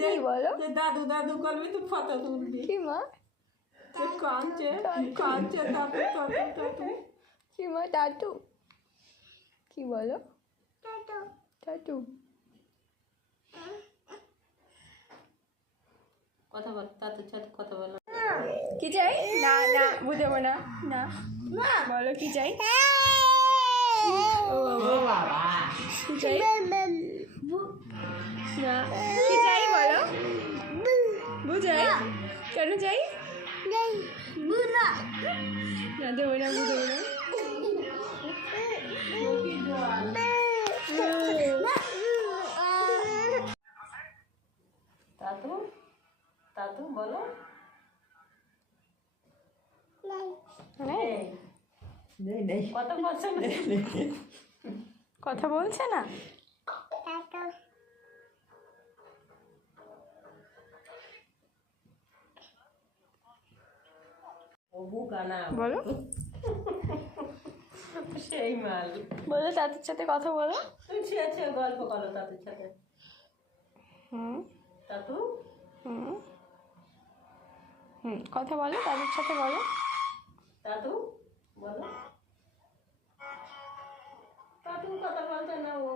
কি বলো? দাদু দাদু করবি তো ফটো তুলবি। কি মা? কাঁদছে কাঁদছে দাদু দাদু দাদু। কি মা? দাদু কি বলো? দাদু কথা বল, দাদুর সাথে কথা বলো। কি চাই? না না বুঝাবো না। না বলো কি চাই? ও বাবা কি চাই? না কি চাই বলো? বুঝাই কেন চাই? না দেবো না, বুঝাবো না। দাদু দাদু বলো। কথা বলছে না, কথা বলছে না। বলো সেই মাল। বলো দাদুর সাথে কথা বলো। তুমি শুয়ে গল্প করো দাদুর সাথে। দাদু কথা বলো দাদুর সাথে বলো। দাদু বলো। দাদু কথা বলছে না ও।